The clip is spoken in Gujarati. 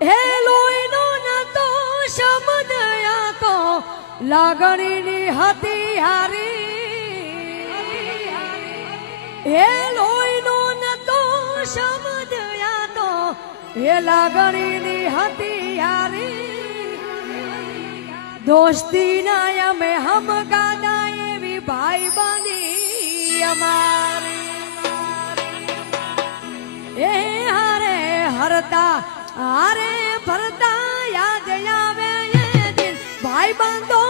હે લોહીનો નતો શબ્દ આકો લાગણીની હતી હારી હે લોહીનો નતો શબ્દ આકો હે લાગણીની હતી હારી દોસ્તી ના અમે હમ ગાના એવી ભાઈ બની અમારી એ હારે હરતા હારે ભરતા યાદ આવે એ દિન ભાઈ બંધો